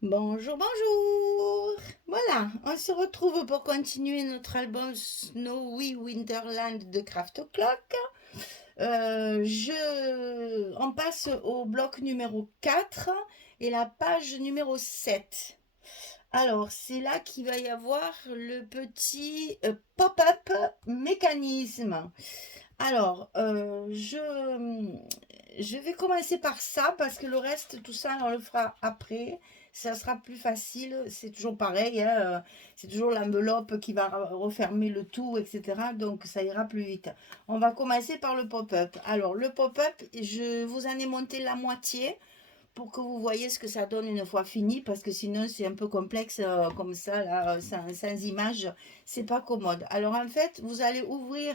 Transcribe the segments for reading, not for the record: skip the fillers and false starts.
Bonjour, bonjour. Voilà, on se retrouve pour continuer notre album Snowy Winterland de Craft Clock. On passe au bloc numéro 4 et la page numéro 7. Alors, c'est là qu'il va y avoir le petit pop-up mécanisme. Alors, je vais commencer par ça parce que le reste, tout ça, on le fera après. Ça sera plus facile. C'est toujours pareil, hein, c'est toujours l'enveloppe qui va refermer le tout, etc. Donc, ça ira plus vite. On va commencer par le pop-up. Alors, le pop-up, je vous en ai monté la moitié pour que vous voyez ce que ça donne une fois fini, parce que sinon c'est un peu complexe comme ça, là, sans image, c'est pas commode. Alors en fait, vous allez ouvrir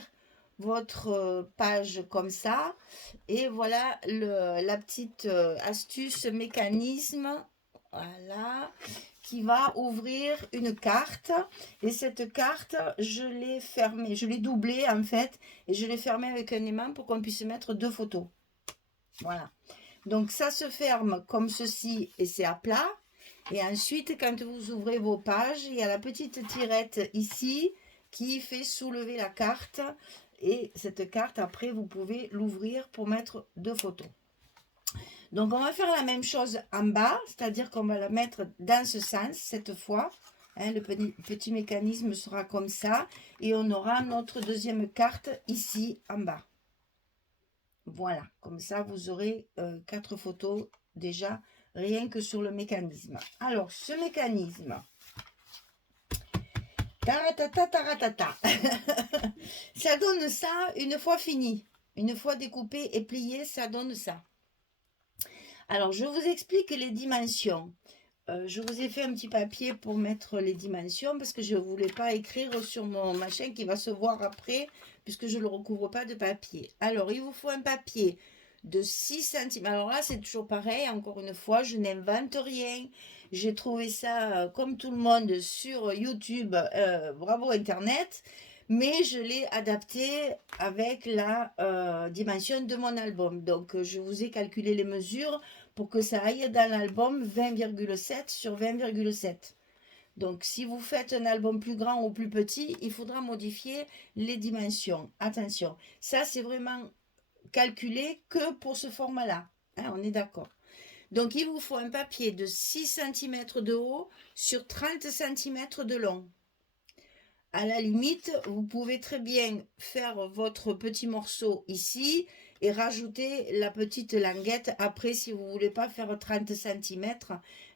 votre page comme ça, et voilà la petite astuce, mécanisme, voilà, qui va ouvrir une carte. Et cette carte, je l'ai fermée, je l'ai doublée en fait, et je l'ai fermée avec un aimant pour qu'on puisse mettre deux photos. Voilà. Donc ça se ferme comme ceci et c'est à plat. Et ensuite, quand vous ouvrez vos pages, il y a la petite tirette ici qui fait soulever la carte. Et cette carte, après, vous pouvez l'ouvrir pour mettre deux photos. Donc on va faire la même chose en bas, c'est-à-dire qu'on va la mettre dans ce sens cette fois. Hein, le petit mécanisme sera comme ça. Et on aura notre deuxième carte ici en bas. Voilà, comme ça vous aurez quatre photos déjà rien que sur le mécanisme. Alors, ce mécanisme, taratata, taratata, ça donne ça une fois fini. Une fois découpé et plié, ça donne ça. Alors, je vous explique les dimensions. Je vous ai fait un petit papier pour mettre les dimensions parce que je ne voulais pas écrire sur mon machin qui va se voir après puisque je ne le recouvre pas de papier. Alors, il vous faut un papier de 6 centimètres. Alors là, c'est toujours pareil. Encore une fois, je n'invente rien. J'ai trouvé ça comme tout le monde sur YouTube. Bravo Internet. Mais je l'ai adapté avec la dimension de mon album. Donc, je vous ai calculé les mesures pour que ça aille dans l'album 20,7 sur 20,7. Donc, si vous faites un album plus grand ou plus petit, il faudra modifier les dimensions. Attention, ça c'est vraiment calculé que pour ce format-là. Hein, on est d'accord. Donc, il vous faut un papier de 6 cm de haut sur 30 cm de long. À la limite, vous pouvez très bien faire votre petit morceau ici et rajouter la petite languette après si vous ne voulez pas faire 30 cm.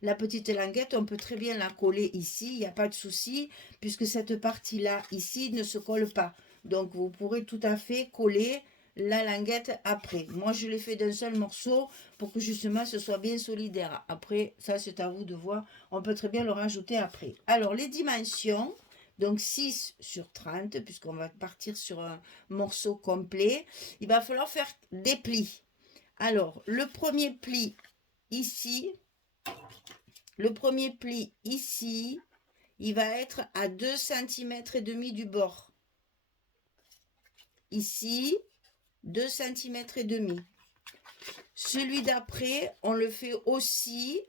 La petite languette, on peut très bien la coller ici, il n'y a pas de souci, puisque cette partie-là, ici, ne se colle pas. Donc, vous pourrez tout à fait coller la languette après. Moi, je l'ai fait d'un seul morceau pour que justement ce soit bien solidaire. Après, ça, c'est à vous de voir. On peut très bien le rajouter après. Alors, les dimensions. Donc 6 sur 30, puisqu'on va partir sur un morceau complet. Il va falloir faire des plis. Alors, le premier pli ici, il va être à 2 cm et demi du bord. Ici, 2 cm et demi. Celui d'après, on le fait aussi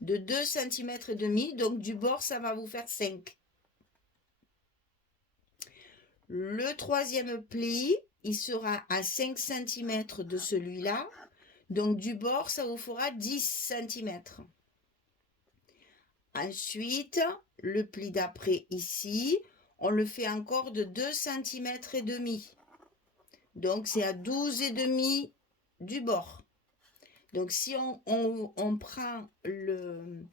de 2 cm et demi, donc du bord, ça va vous faire 5. Le troisième pli, il sera à 5 cm de celui-là. Donc du bord, ça vous fera 10 cm. Ensuite, le pli d'après ici, on le fait encore de 2 cm et demi. Donc c'est à 12 et demi du bord. Donc si on prend le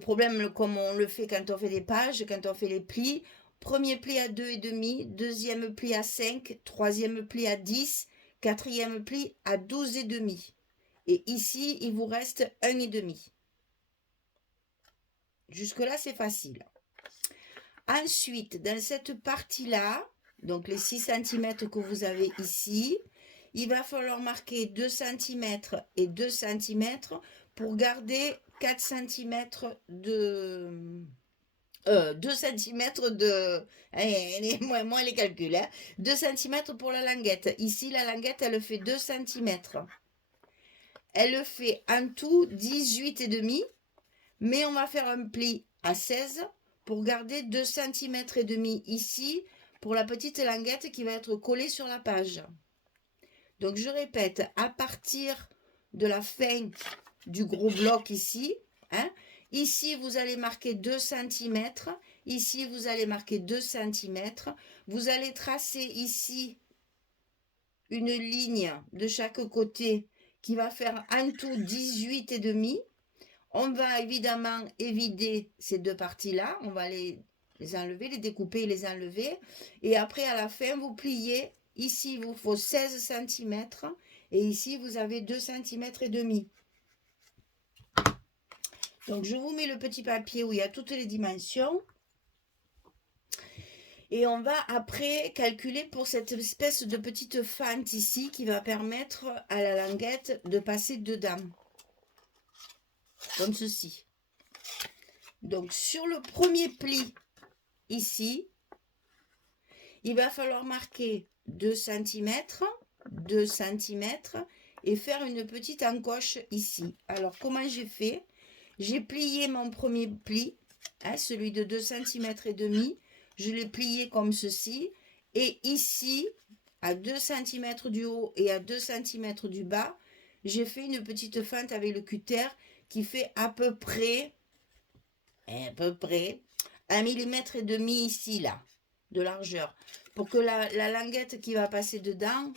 problème comme on le fait quand on fait des pages, quand on fait les plis, premier pli à 2,5, deuxième pli à 5, troisième pli à 10, quatrième pli à 12,5. Et ici, il vous reste 1,5. Jusque-là, c'est facile. Ensuite, dans cette partie-là, donc les 6 cm que vous avez ici, il va falloir marquer 2 cm et 2 cm pour garder 4 cm de 2 cm de... Allez, moi les calculs. Hein. 2 cm pour la languette. Ici, la languette, elle fait 2 cm. Elle fait en tout 18,5. mais on va faire un pli à 16 pour garder 2 cm et demi ici pour la petite languette qui va être collée sur la page. Donc je répète, à partir de la fin du gros bloc ici, hein, ici vous allez marquer 2 cm, ici vous allez marquer 2 cm, vous allez tracer ici une ligne de chaque côté qui va faire en tout 18 et demi. On va évidemment évider ces deux parties-là, on va les enlever, les découper et les enlever. Et après, à la fin, vous pliez. Ici, il vous faut 16 cm et ici, vous avez 2 cm et demi. Donc, je vous mets le petit papier où il y a toutes les dimensions. Et on va après calculer pour cette espèce de petite fente ici qui va permettre à la languette de passer dedans. Comme ceci. Donc sur le premier pli ici, il va falloir marquer 2 cm, 2 cm et faire une petite encoche ici. Alors comment j'ai fait? J'ai plié mon premier pli, hein, celui de 2 cm et demi. Je l'ai plié comme ceci. Et ici, à 2 cm du haut et à 2 cm du bas, j'ai fait une petite fente avec le cutter qui fait à peu près 1,5 mm ici, là, de largeur. Pour que la languette qui va passer dedans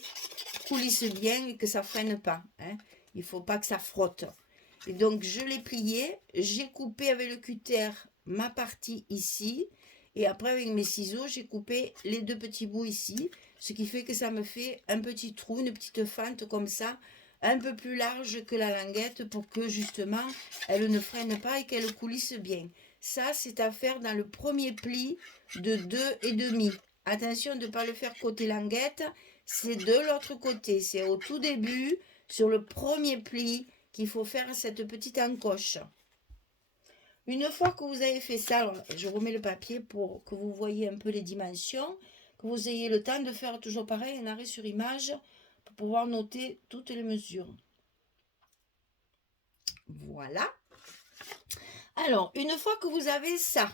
coulisse bien et que ça ne freine pas. Hein. Il ne faut pas que ça frotte. Et donc, je l'ai plié. J'ai coupé avec le cutter ma partie ici. Et après, avec mes ciseaux, j'ai coupé les deux petits bouts ici. Ce qui fait que ça me fait un petit trou, une petite fente comme ça, un peu plus large que la languette pour que justement, elle ne freine pas et qu'elle coulisse bien. Ça, c'est à faire dans le premier pli de 2,5. Attention de ne pas le faire côté languette, c'est de l'autre côté. C'est au tout début, sur le premier pli, qu'il faut faire cette petite encoche. Une fois que vous avez fait ça, alors, je remets le papier pour que vous voyez un peu les dimensions, que vous ayez le temps de faire toujours pareil, un arrêt sur image, pour pouvoir noter toutes les mesures. Voilà. Alors, une fois que vous avez ça,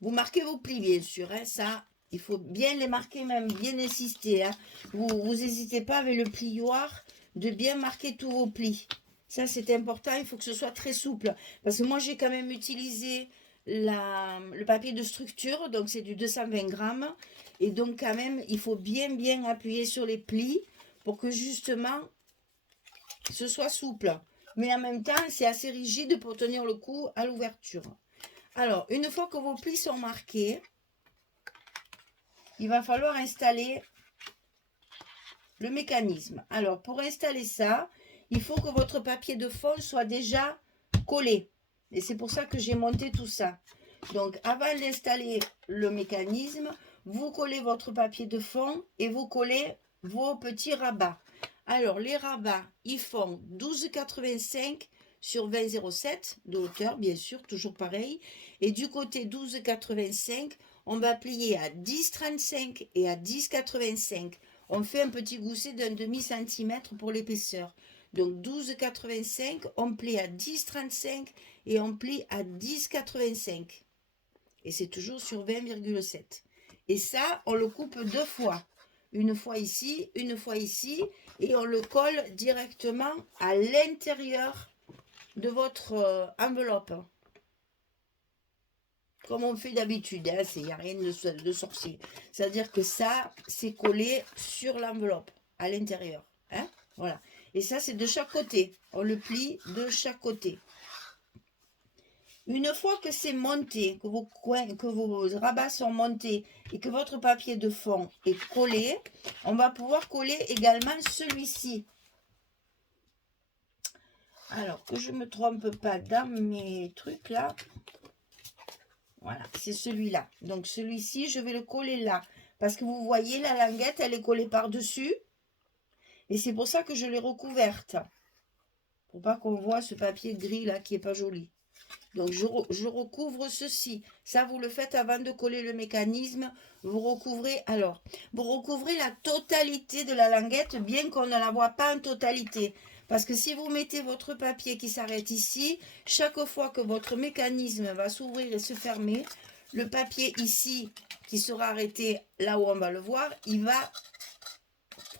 vous marquez vos plis, bien sûr. Hein, ça, il faut bien les marquer, même bien insister. Hein. Vous n'hésitez pas avec le plioir de bien marquer tous vos plis. Ça, c'est important. Il faut que ce soit très souple. Parce que moi, j'ai quand même utilisé le papier de structure. Donc, c'est du 220 grammes. Et donc, quand même, il faut bien appuyer sur les plis pour que, justement, ce soit souple. Mais en même temps, c'est assez rigide pour tenir le coup à l'ouverture. Alors, une fois que vos plis sont marqués, il va falloir installer le mécanisme. Alors, pour installer ça, il faut que votre papier de fond soit déjà collé. Et c'est pour ça que j'ai monté tout ça. Donc, avant d'installer le mécanisme, vous collez votre papier de fond et vous collez vos petits rabats. Alors, les rabats, ils font 12,85 sur 20,07 de hauteur, bien sûr, toujours pareil. Et du côté 12,85, on va plier à 10,35 et à 10,85. On fait un petit gousset d'un demi-centimètre pour l'épaisseur. Donc 12,85, on plie à 10,35 et on plie à 10,85. Et c'est toujours sur 20,7. Et ça, on le coupe deux fois. Une fois ici, et on le colle directement à l'intérieur de votre enveloppe. Comme on fait d'habitude, hein, il n'y a rien de sorcier. C'est-à-dire que ça, c'est collé sur l'enveloppe, à l'intérieur. Hein, voilà. Et ça, c'est de chaque côté. On le plie de chaque côté. Une fois que c'est monté, que vos rabats sont montés et que votre papier de fond est collé, on va pouvoir coller également celui-ci. Alors, que je ne me trompe pas dans mes trucs là. Voilà, c'est celui-là. Donc, celui-ci, je vais le coller là. Parce que vous voyez, la languette, elle est collée par-dessus. Et c'est pour ça que je l'ai recouverte. Pour pas qu'on voit ce papier gris là qui n'est pas joli. Donc, je recouvre ceci. Ça, vous le faites avant de coller le mécanisme. Vous recouvrez, alors, vous recouvrez la totalité de la languette, bien qu'on ne la voit pas en totalité. Parce que si vous mettez votre papier qui s'arrête ici, chaque fois que votre mécanisme va s'ouvrir et se fermer, le papier ici qui sera arrêté là où on va le voir, il va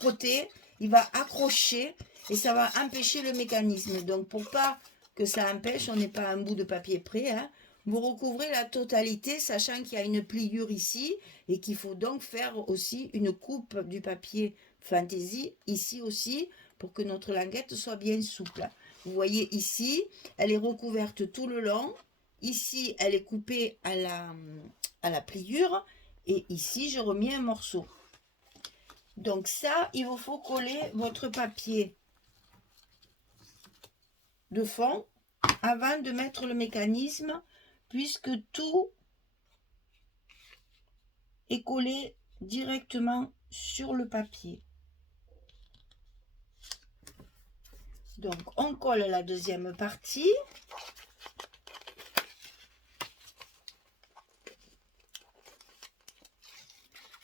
frotter, il va accrocher et ça va empêcher le mécanisme. Donc pour pas que ça empêche, on n'est pas un bout de papier près, hein, vous recouvrez la totalité, sachant qu'il y a une pliure ici et qu'il faut donc faire aussi une coupe du papier fantaisie ici aussi pour que notre languette soit bien souple. Vous voyez ici, elle est recouverte tout le long. Ici, elle est coupée à la pliure et ici, je remets un morceau. Donc ça, il vous faut coller votre papier de fond avant de mettre le mécanisme, puisque tout est collé directement sur le papier. Donc on colle la deuxième partie.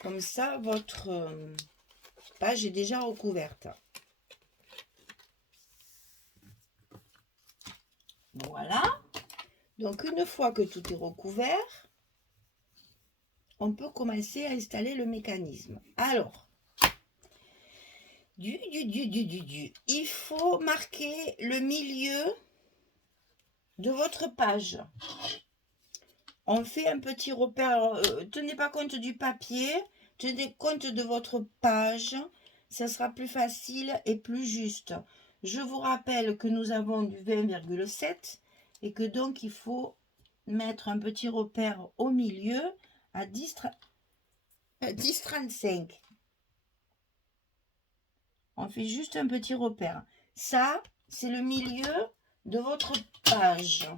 Comme ça, votre page est déjà recouverte. Voilà. Donc une fois que tout est recouvert, on peut commencer à installer le mécanisme. Alors, il faut marquer le milieu de votre page. On fait un petit repère. Tenez pas compte du papier, tenez compte de votre page. Ça sera plus facile et plus juste. Je vous rappelle que nous avons du 20,7 et que donc il faut mettre un petit repère au milieu à 10,35. On fait juste un petit repère. Ça, c'est le milieu de votre page.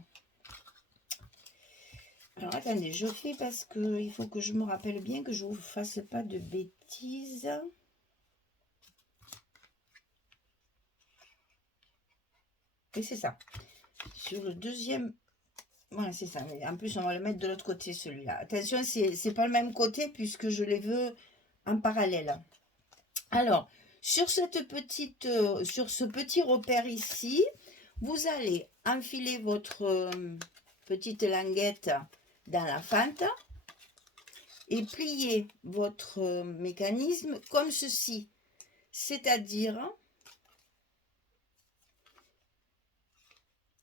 Alors, attendez, je fais parce qu'il faut que je me rappelle bien que je ne vous fasse pas de bêtises. Et c'est ça. Sur le deuxième... Voilà, c'est ça. Mais en plus, on va le mettre de l'autre côté, celui-là. Attention, c'est pas le même côté puisque je les veux en parallèle. Alors, sur ce petit repère ici, vous allez enfiler votre petite languette dans la fente et plier votre mécanisme comme ceci. C'est-à-dire,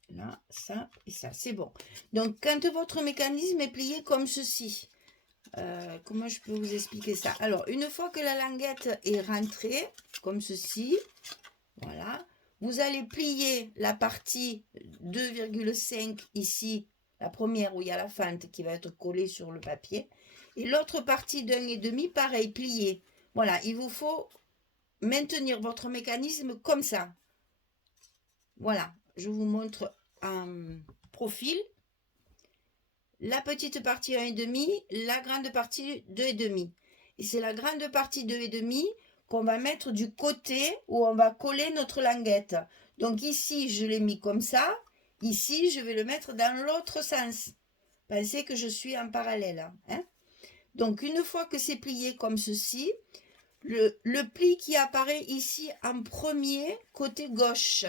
là, ça et ça, c'est bon. Donc, quand votre mécanisme est plié comme ceci, comment je peux vous expliquer ça? Alors, une fois que la languette est rentrée, comme ceci, voilà, vous allez plier la partie 2,5 ici, la première où il y a la fente qui va être collée sur le papier, et l'autre partie d'1,5, pareil, pliée. Voilà, il vous faut maintenir votre mécanisme comme ça. Voilà, je vous montre en profil. La petite partie 1,5, la grande partie 2,5. Et c'est la grande partie 2,5 qu'on va mettre du côté où on va coller notre languette. Donc ici, je l'ai mis comme ça. Ici, je vais le mettre dans l'autre sens. Pensez que je suis en parallèle. Hein? Donc une fois que c'est plié comme ceci, le pli qui apparaît ici en premier, côté gauche.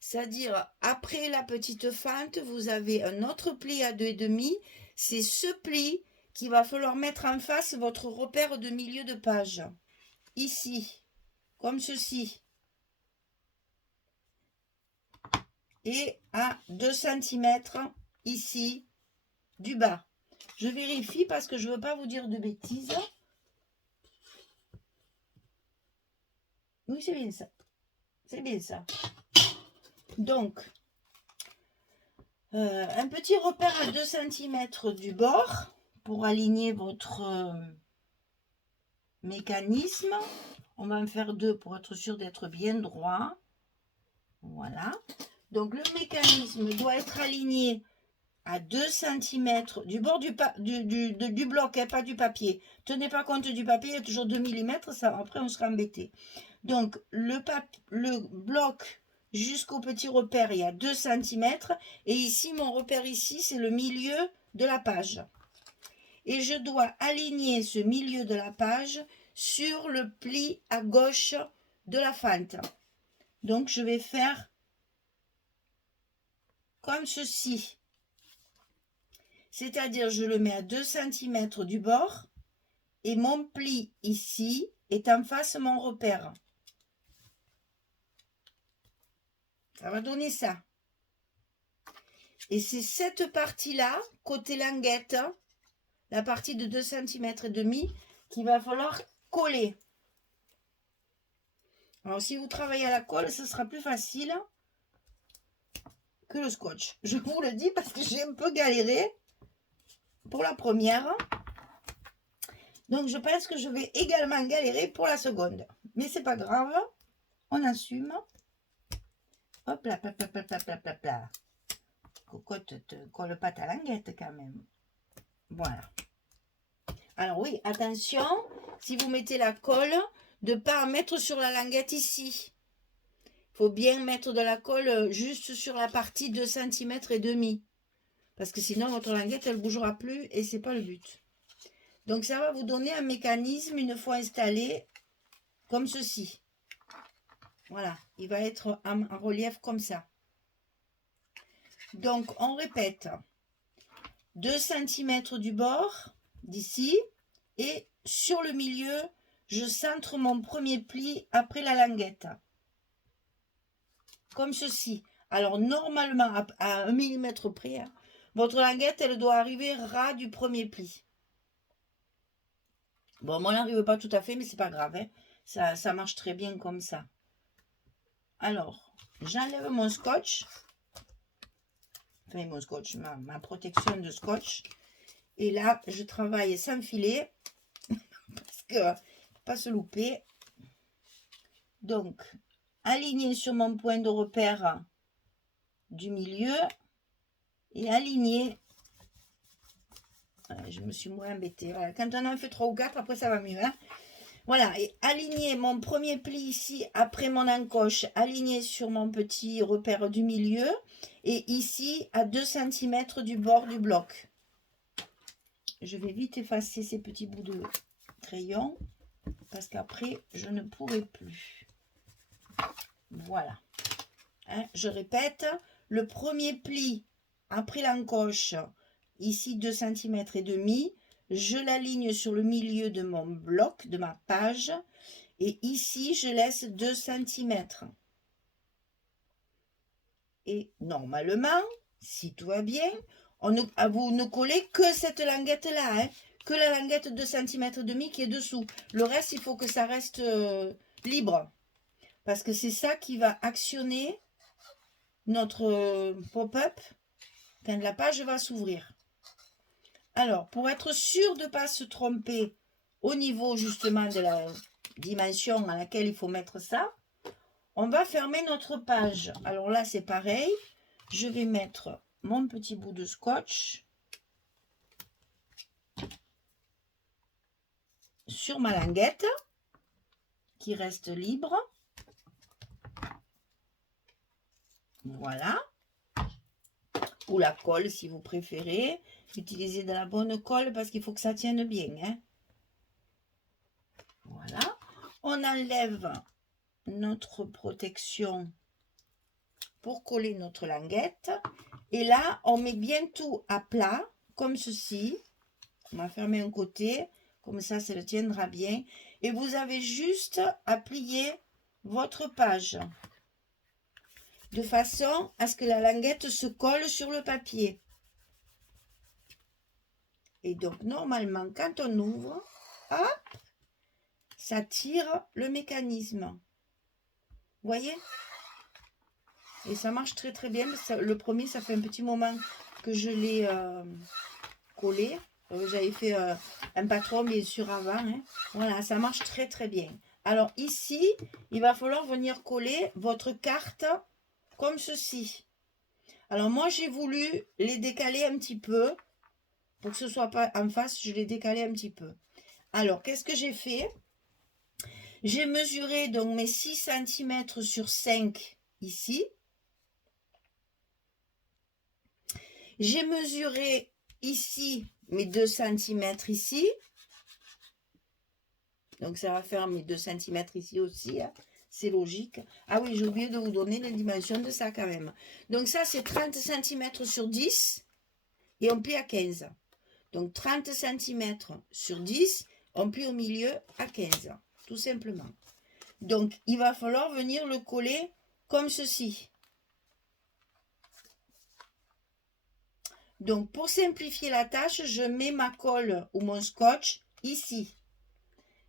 C'est-à-dire, après la petite fente, vous avez un autre pli à 2,5. C'est ce pli qu'il va falloir mettre en face votre repère de milieu de page. Ici, comme ceci. Et à 2 cm ici, du bas. Je vérifie parce que je ne veux pas vous dire de bêtises. Oui, c'est bien ça. C'est bien ça. Donc, un petit repère à 2 cm du bord pour aligner votre mécanisme. On va en faire 2 pour être sûr d'être bien droit. Voilà. Donc, le mécanisme doit être aligné à 2 cm du bord du bloc, hein, pas du papier. Tenez pas compte du papier, il y a toujours 2 mm, ça, après on sera embêté. Donc, le bloc jusqu'au petit repère, il y a 2 cm. Et ici, mon repère ici, c'est le milieu de la page. Et je dois aligner ce milieu de la page sur le pli à gauche de la fente. Donc, je vais faire comme ceci. C'est-à-dire, je le mets à 2 cm du bord et mon pli ici est en face mon repère. Ça va donner ça. Et c'est cette partie-là, côté languette, la partie de 2 cm et demi, qu'il va falloir coller. Alors, si vous travaillez à la colle, ce sera plus facile que le scotch. Je vous le dis parce que j'ai un peu galéré pour la première. Donc, je pense que je vais également galérer pour la seconde. Mais c'est pas grave, on assume. Hop là, hop là, hop là, hop là, hop là. Cocotte, te colle pas ta languette quand même. Voilà. Alors oui, attention, si vous mettez la colle, de ne pas en mettre sur la languette ici. Il faut bien mettre de la colle juste sur la partie 2 cm et demi. Parce que sinon, votre languette, elle ne bougera plus et ce n'est pas le but. Donc, ça va vous donner un mécanisme, une fois installé, comme ceci. Voilà, il va être en relief comme ça. Donc, on répète. 2 cm du bord, d'ici, et sur le milieu, je centre mon premier pli après la languette. Comme ceci. Alors, normalement, à 1 mm près, hein, votre languette, elle doit arriver ras du premier pli. Bon, moi, elle n'arrive pas tout à fait, mais c'est pas grave. Hein. Ça marche très bien comme ça. Alors, j'enlève mon scotch. Enfin, mon scotch, ma protection de scotch. Et là, je travaille sans filet. Parce que, pas se louper. Donc, aligner sur mon point de repère du milieu. Et aligner. Voilà, je me suis moins embêtée. Voilà. Quand on en fait 3 ou 4, après ça va mieux. Hein. Voilà, et aligner mon premier pli ici, après mon encoche, aligné sur mon petit repère du milieu, et ici, à 2 cm du bord du bloc. Je vais vite effacer ces petits bouts de crayon, parce qu'après, je ne pourrai plus. Voilà. Hein, je répète, le premier pli, après l'encoche, ici 2 cm et demi, je l'aligne sur le milieu de mon bloc, de ma page, et ici, je laisse 2 cm. Et normalement, si tout va bien, vous ne collez que cette languette-là, hein, que la languette de 2 cm et demi qui est dessous. Le reste, il faut que ça reste libre, parce que c'est ça qui va actionner notre pop-up quand la page va s'ouvrir. Alors, pour être sûr de ne pas se tromper au niveau justement de la dimension à laquelle il faut mettre ça, on va fermer notre page. Alors là, c'est pareil. Je vais mettre mon petit bout de scotch sur ma languette qui reste libre. Voilà. Ou la colle si vous préférez. Utilisez de la bonne colle parce qu'il faut que ça tienne bien. Hein. Voilà. On enlève notre protection pour coller notre languette. Et là, on met bien tout à plat, comme ceci. On va fermer un côté, comme ça le tiendra bien. Et vous avez juste à plier votre page de façon à ce que la languette se colle sur le papier. Et donc, normalement, quand on ouvre, hop, ça tire le mécanisme. Vous voyez? Et ça marche très très bien. Le premier, ça fait un petit moment que je l'ai collé. J'avais fait un patron bien sûr avant. Hein. Voilà, ça marche très très bien. Alors ici, il va falloir venir coller votre carte comme ceci. Alors moi, j'ai voulu les décaler un petit peu. Pour que ce ne soit pas en face, je l'ai décalé un petit peu. Alors, qu'est-ce que j'ai fait? J'ai mesuré donc mes 6 cm sur 5 ici. J'ai mesuré ici mes 2 cm ici. Donc, ça va faire mes 2 cm ici aussi. Hein. c'est logique. Ah oui, j'ai oublié de vous donner les dimensions de ça quand même. Donc ça, c'est 30 cm sur 10 et on plie à 15. Donc 30 cm sur 10, on plie au milieu à 15, tout simplement. Donc il va falloir venir le coller comme ceci. Donc pour simplifier la tâche, je mets ma colle ou mon scotch ici.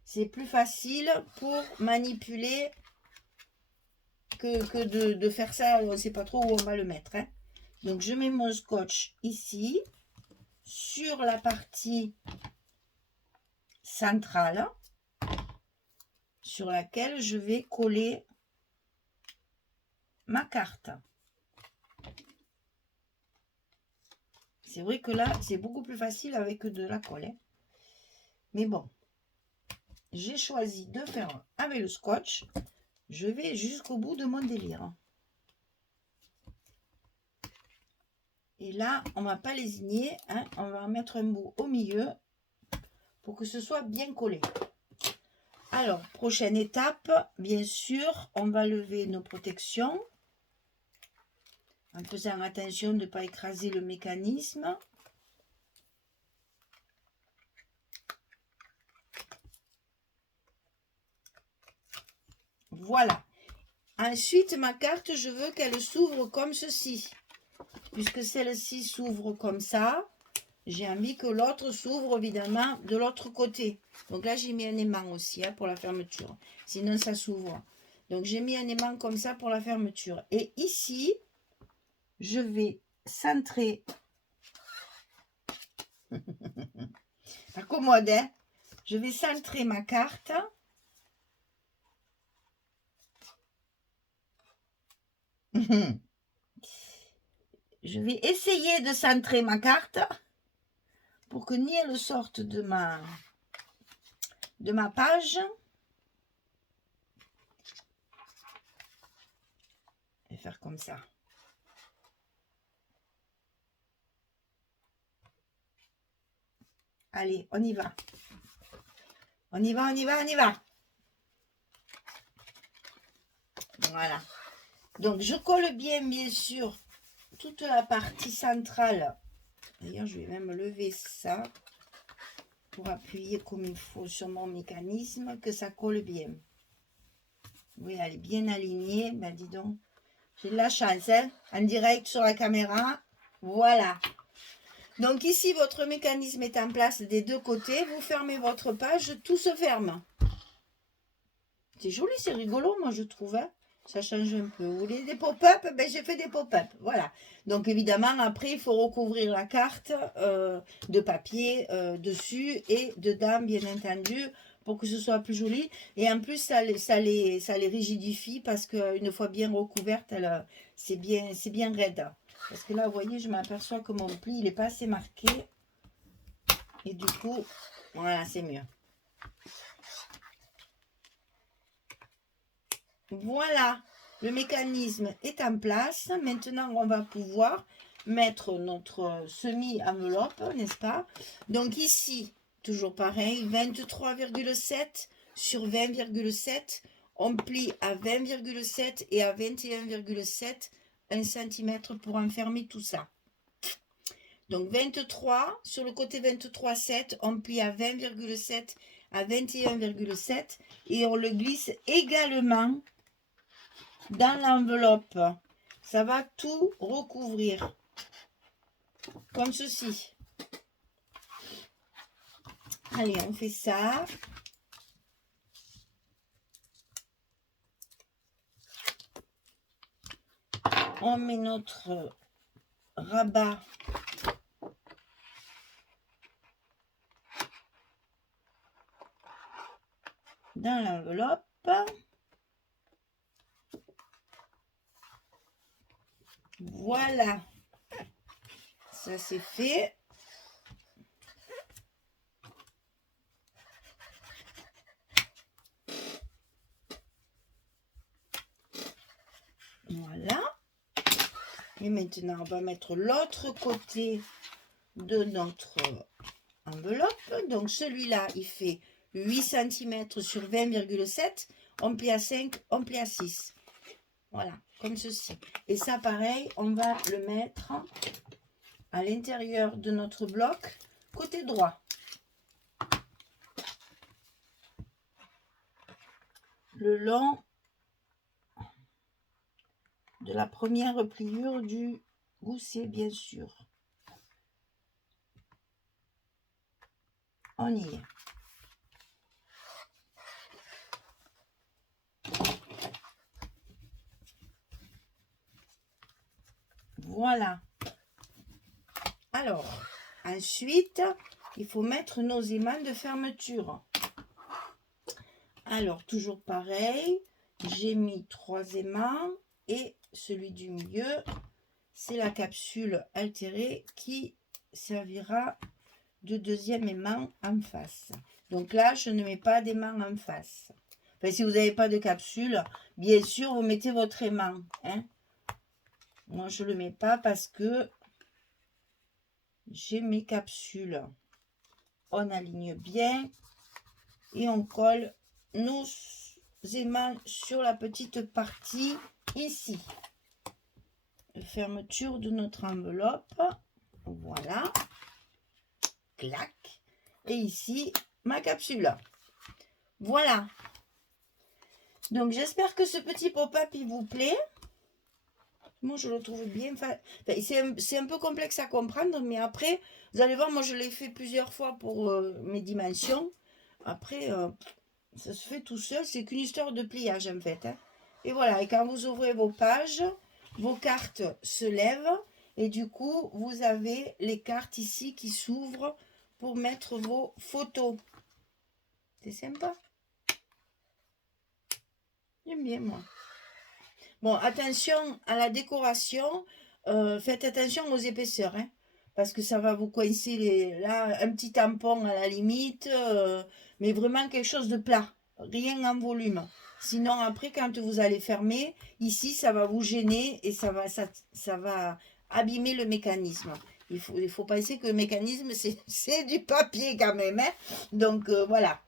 C'est plus facile pour manipuler que de faire ça, on ne sait pas trop où on va le mettre. Hein. Donc je mets mon scotch ici, sur la partie centrale, sur laquelle je vais coller ma carte. C'est vrai que là, c'est beaucoup plus facile avec de la colle. Hein. Mais bon, j'ai choisi de faire avec le scotch. Je vais jusqu'au bout de mon délire. Et là, on ne va pas lésigner. Hein, on va en mettre un bout au milieu pour que ce soit bien collé. Alors, prochaine étape, bien sûr, on va lever nos protections. En faisant attention de ne pas écraser le mécanisme. Voilà. Ensuite, ma carte, je veux qu'elle s'ouvre comme ceci. Puisque celle-ci s'ouvre comme ça, j'ai envie que l'autre s'ouvre évidemment de l'autre côté. Donc là, j'ai mis un aimant aussi hein, pour la fermeture. Sinon, ça s'ouvre. Donc, j'ai mis un aimant comme ça pour la fermeture. Et ici, je vais centrer. Pas commode, hein. Je vais centrer ma carte. Je vais essayer de centrer ma carte pour que ni elle sorte de ma page. Je vais faire comme ça. Allez, on y va. On y va, on y va, on y va. Voilà. Donc, je colle bien, bien sûr, toute la partie centrale. D'ailleurs, je vais même lever ça pour appuyer comme il faut sur mon mécanisme, que ça colle bien. Oui, elle est bien alignée. Ben, dis donc, j'ai de la chance, hein, en direct sur la caméra. Voilà. Donc ici, votre mécanisme est en place des deux côtés. Vous fermez votre page, tout se ferme. C'est joli, c'est rigolo, moi, je trouve. Hein. Ça change un peu. Vous voulez des pop-up? Ben, j'ai fait des pop-up. Voilà. Donc, évidemment, après, il faut recouvrir la carte de papier dessus et dedans, bien entendu, pour que ce soit plus joli. Et en plus, ça les rigidifie parce qu'une fois bien recouverte, c'est bien raide. Parce que là, vous voyez, je m'aperçois que mon pli, il n'est pas assez marqué. Et du coup, voilà, c'est mieux. Voilà, le mécanisme est en place. Maintenant, on va pouvoir mettre notre semi-enveloppe, n'est-ce pas? Donc ici, toujours pareil, 23,7 sur 20,7. On plie à 20,7 et à 21,7 1 cm pour enfermer tout ça. Donc 23, sur le côté 23,7, on plie à 20,7 à 21,7 et on le glisse également dans l'enveloppe. Ça va tout recouvrir comme ceci. Allez, on fait ça. On met notre rabat dans l'enveloppe. Voilà, ça c'est fait. Voilà. Et maintenant, on va mettre l'autre côté de notre enveloppe. Donc celui-là, il fait 8 cm sur 20,7. on plie à 5, on plie à 6. Voilà, comme ceci. Et ça, pareil, on va le mettre à l'intérieur de notre bloc, côté droit. Le long de la première pliure du gousset, bien sûr. On y est. Voilà. Alors, ensuite, il faut mettre nos aimants de fermeture. Alors, toujours pareil, j'ai mis 3 aimants et celui du milieu, c'est la capsule altérée qui servira de deuxième aimant en face. Donc là, je ne mets pas d'aimant en face. Enfin, si vous n'avez pas de capsule, bien sûr, vous mettez votre aimant. Hein. Moi, je ne le mets pas parce que j'ai mes capsules. On aligne bien et on colle nos aimants sur la petite partie ici. Fermeture de notre enveloppe. Voilà. Clac. Et ici, ma capsule. Voilà. Donc, j'espère que ce petit pop-up, il vous plaît. Moi, je le trouve bien. C'est un peu complexe à comprendre, mais après, vous allez voir, moi, je l'ai fait plusieurs fois pour mes dimensions. Après, ça se fait tout seul. C'est qu'une histoire de pliage, en fait. Hein. Et voilà. Et quand vous ouvrez vos pages, vos cartes se lèvent. Et du coup, vous avez les cartes ici qui s'ouvrent pour mettre vos photos. C'est sympa. J'aime bien, moi. Bon, attention à la décoration. Faites attention aux épaisseurs. Hein, parce que ça va vous coincer là, un petit tampon à la limite. Mais vraiment quelque chose de plat. Rien en volume. Sinon, après, quand vous allez fermer, ici, ça va vous gêner et ça va abîmer le mécanisme. Il faut penser que le mécanisme, c'est du papier quand même. Hein. Donc, voilà.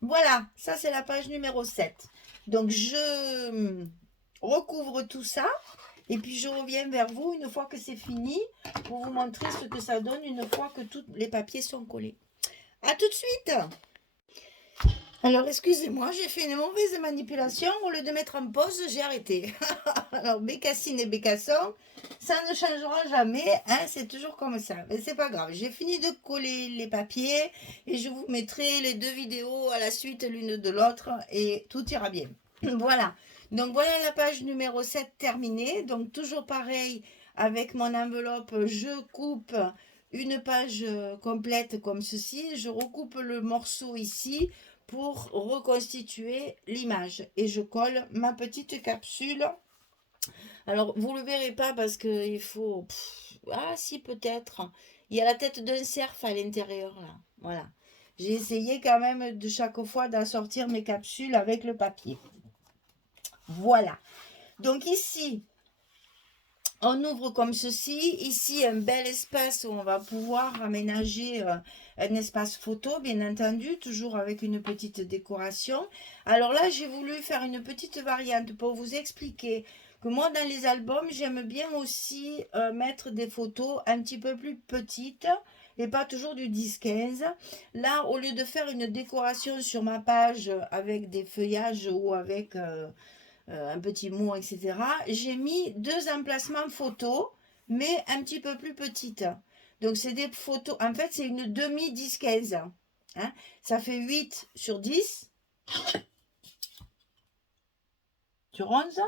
Voilà, ça c'est la page numéro 7. Donc, je recouvre tout ça. Et puis, je reviens vers vous une fois que c'est fini pour vous montrer ce que ça donne une fois que tous les papiers sont collés. À tout de suite. Alors, excusez-moi, j'ai fait une mauvaise manipulation. Au lieu de mettre en pause, j'ai arrêté. Alors, Bécassine et Bécasson, ça ne changera jamais. Hein, c'est toujours comme ça. Mais c'est pas grave. J'ai fini de coller les papiers et je vous mettrai les 2 vidéos à la suite l'une de l'autre et tout ira bien. Voilà. Donc, voilà la page numéro 7 terminée. Donc, toujours pareil avec mon enveloppe, je coupe une page complète comme ceci. Je recoupe le morceau ici pour reconstituer l'image et je colle ma petite capsule. Alors vous le verrez pas parce que il faut ah si peut-être il y a la tête d'un cerf à l'intérieur là. Voilà, j'ai essayé quand même de chaque fois d'assortir mes capsules avec le papier. Voilà, donc ici on ouvre comme ceci. Ici, un bel espace où on va pouvoir aménager un espace photo, bien entendu, toujours avec une petite décoration. Alors là, j'ai voulu faire une petite variante pour vous expliquer que moi, dans les albums, j'aime bien aussi mettre des photos un petit peu plus petites et pas toujours du 10-15. Là, au lieu de faire une décoration sur ma page avec des feuillages ou avec un petit mot, etc. J'ai mis 2 emplacements photos, mais un petit peu plus petites. Donc, c'est des photos. En fait, c'est une demi 10-15. Hein. Ça fait 8 sur 10. Sur 11.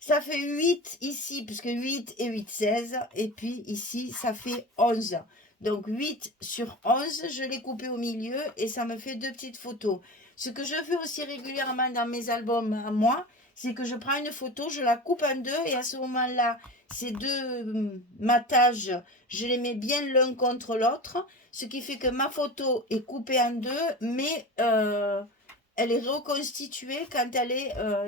Ça fait 8 ici, puisque 8 et 8, 16. Et puis ici, ça fait 11. Donc 8 sur 11, je l'ai coupé au milieu et ça me fait 2 petites photos. Ce que je fais aussi régulièrement dans mes albums à moi, c'est que je prends une photo, je la coupe en 2 et à ce moment-là, ces 2 matages, je les mets bien l'un contre l'autre. Ce qui fait que ma photo est coupée en 2, mais elle est reconstituée quand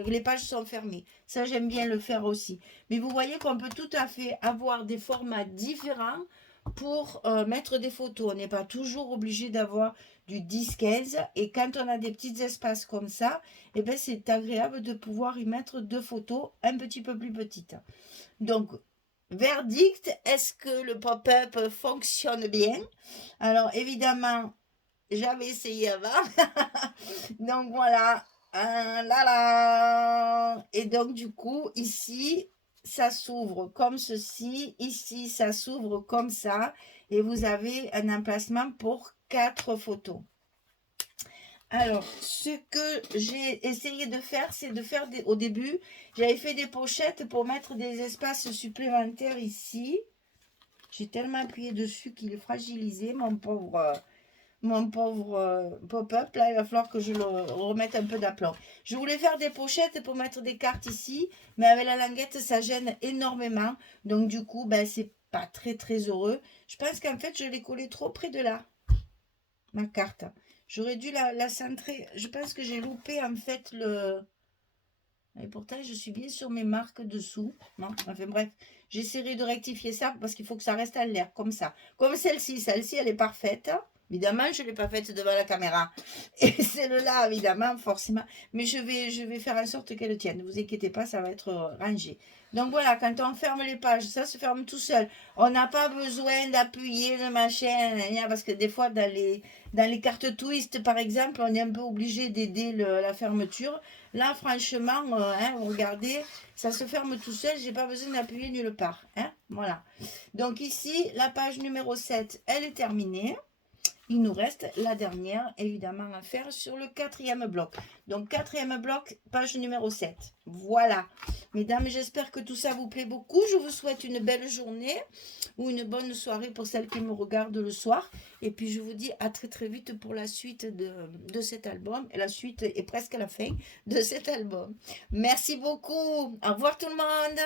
les pages sont fermées. Ça, j'aime bien le faire aussi. Mais vous voyez qu'on peut tout à fait avoir des formats différents pour mettre des photos. On n'est pas toujours obligé d'avoir du 10-15. Et quand on a des petits espaces comme ça, eh ben, c'est agréable de pouvoir y mettre deux photos un petit peu plus petites. Donc, verdict, est-ce que le pop-up fonctionne bien? Alors, évidemment, j'avais essayé avant. Donc, voilà. Là, là. Et donc, du coup, ici, ça s'ouvre comme ceci. Ici, ça s'ouvre comme ça. Et vous avez un emplacement pour 4 photos. Alors, ce que j'ai essayé de faire, c'est de faire au début, j'avais fait des pochettes pour mettre des espaces supplémentaires ici. J'ai tellement appuyé dessus qu'il est fragilisé, mon pauvre pop-up. Là, il va falloir que je le remette un peu d'aplomb. Je voulais faire des pochettes pour mettre des cartes ici, mais avec la languette, ça gêne énormément. Donc, du coup, ben, c'est pas très, très heureux. Je pense qu'en fait, je l'ai collé trop près de là, ma carte. J'aurais dû la centrer. Je pense que j'ai loupé, en fait, le... Et pourtant, je suis bien sur mes marques dessous. Non, enfin bref, j'essaierai de rectifier ça parce qu'il faut que ça reste à l'air, comme ça. Comme celle-ci. Celle-ci, elle est parfaite. Évidemment, je ne l'ai pas faite devant la caméra. Et celle-là, évidemment, forcément. Mais je vais faire en sorte qu'elle tienne. Ne vous inquiétez pas, ça va être rangé. Donc voilà, quand on ferme les pages, ça se ferme tout seul. On n'a pas besoin d'appuyer le machin, parce que des fois, dans les cartes twist, par exemple, on est un peu obligé d'aider la fermeture. Là, franchement, regardez, ça se ferme tout seul. J'ai pas besoin d'appuyer nulle part. Voilà. Donc ici, la page numéro 7, elle est terminée. Il nous reste la dernière, évidemment, à faire sur le 4e bloc. Donc, 4e bloc, page numéro 7. Voilà. Mesdames, j'espère que tout ça vous plaît beaucoup. Je vous souhaite une belle journée ou une bonne soirée pour celles qui me regardent le soir. Et puis, je vous dis à très, très vite pour la suite de cet album. Et la suite est presque à la fin de cet album. Merci beaucoup. Au revoir tout le monde.